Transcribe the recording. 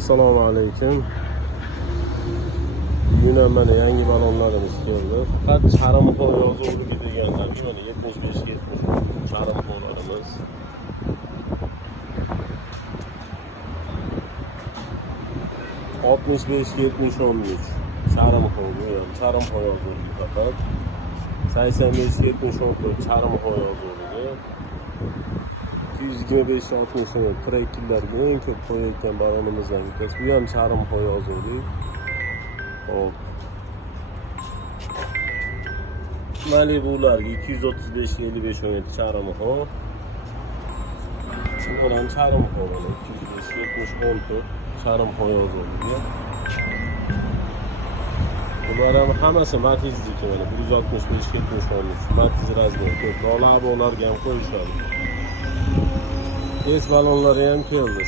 Assalomu alaykum. Yine mana yangi balonlarimiz keldi. Faqat Charimxon yozuvligi deganlarga mana 75 Charimxonlarimiz. Altmış beş, 70-13 Charimxon, Charimxon yozuvligi faqat. 85-70-14 Charimxon yozuvligi. 225-60 trekkerlarga eng ko'p qo'yayotgan balonimizdan bittasi. Bu ham Charimxon yozuvligi. Hop. Malibularga 235-55-17 Charimxon. Bu ham Charimxon 205-70-14 Charimxon yozuvligi. Bular ham hammasi Matiz'niki mana 165-70-13 Matiz razmeri ko'p. Lolabolarga ham qo'yishadi. Tez balonlari ham keldi.